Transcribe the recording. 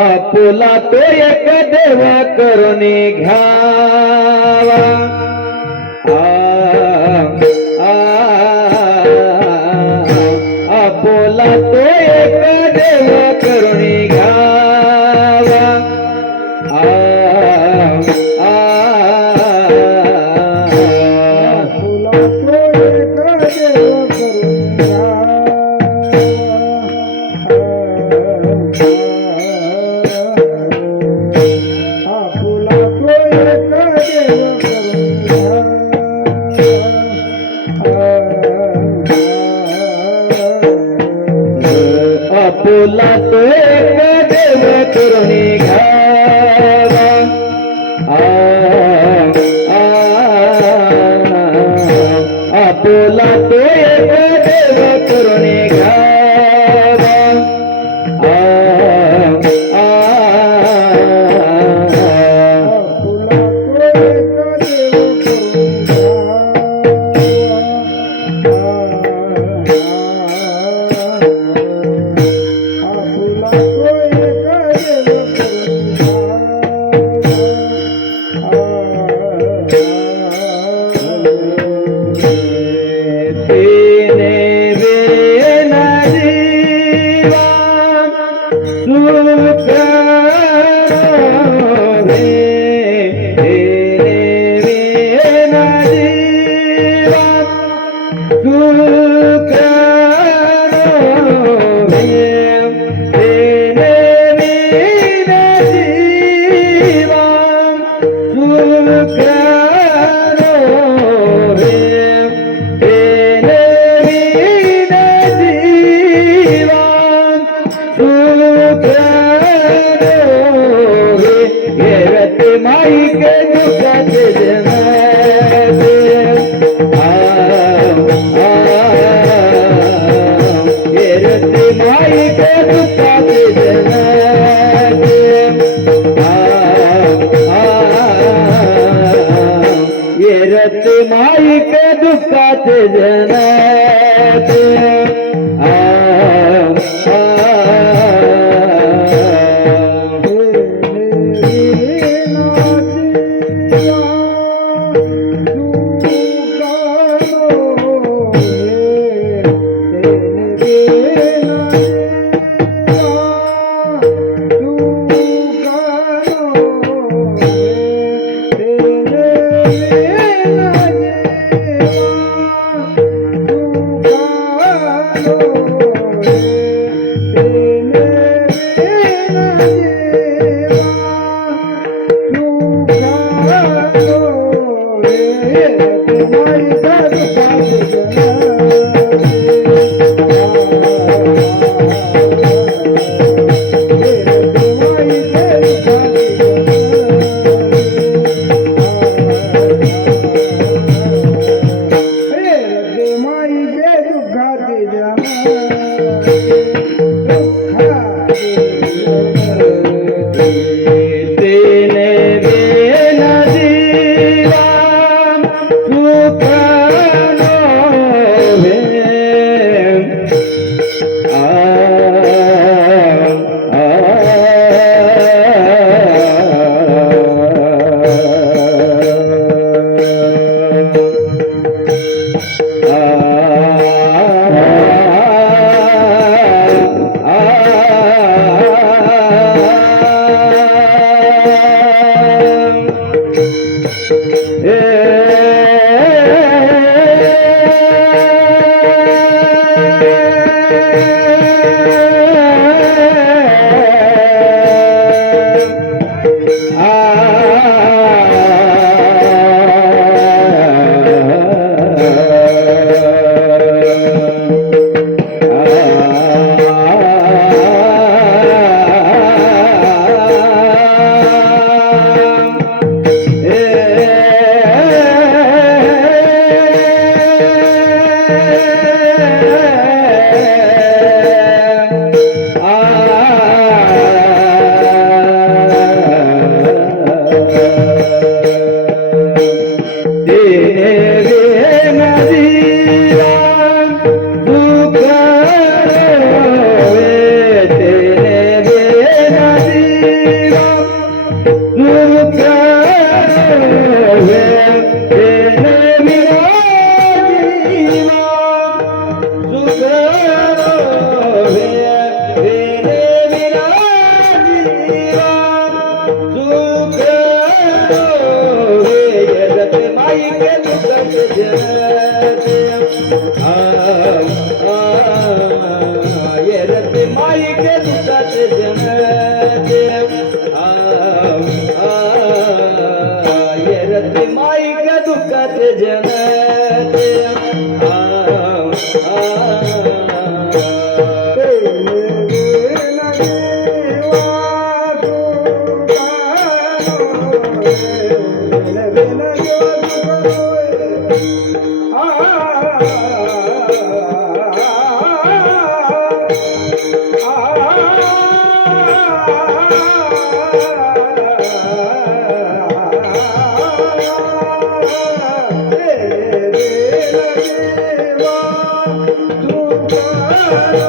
आपला तो एक देवा करुणी घ्या. अल्लाह तो एक देवा Good. माईक दुःखाचे जनते Thank you. Música माई के दुःखाचे जनते Yeah.